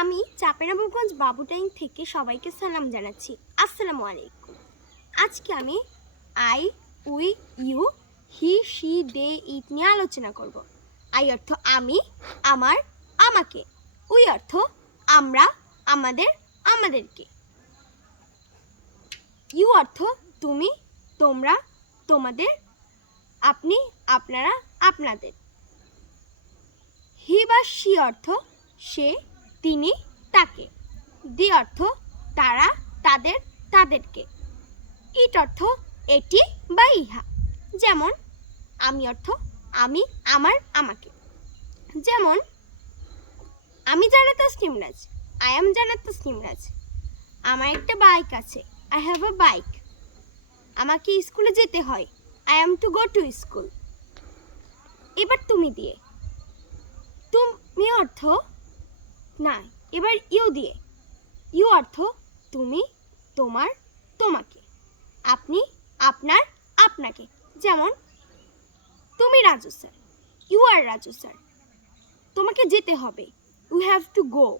আমি চাপেরাবাবগঞ্জ বাবুটাইন থেকে সবাইকে সালাম জানাচ্ছি। আসসালামু আলাইকুম। আজকে আমি I, we, you, he, she, they, it নিয়ে আলোচনা করব। আই অর্থ আমি, আমার, আমাকে। উই অর্থ আমরা, আমাদের, আমাদেরকে। ইউ অর্থ তুমি, তোমরা, তোমাদের, আপনি, আপনারা, আপনাদের। হি বা সি অর্থ সে তিনি তাকে। দি অর্থ, তারা তাদের তাদেরকে। ইট অর্থ, এটি বা ইহা। যেমন, আমি অর্থ, আমি আমার আমাকে। যেমন, আমি জানাত তসলিমরাজ আই এম জানাত তসলিমরাজ আমার একটা বাইক আছে আই হ্যাভ আ বাইক আমাকে স্কুলে যেতে হয় I am to go to school এবার তুমি দিয়ে। তুমি অর্থ না, এবার ইউ দিয়ে। ইউ অর্থ তুমি, তোমার, তোমাকে। আপনি আপনার, আপনাকে। যেমন, তুমি Raju sir, you are Raju sir. তোমাকে যেতে হবে। You have to go.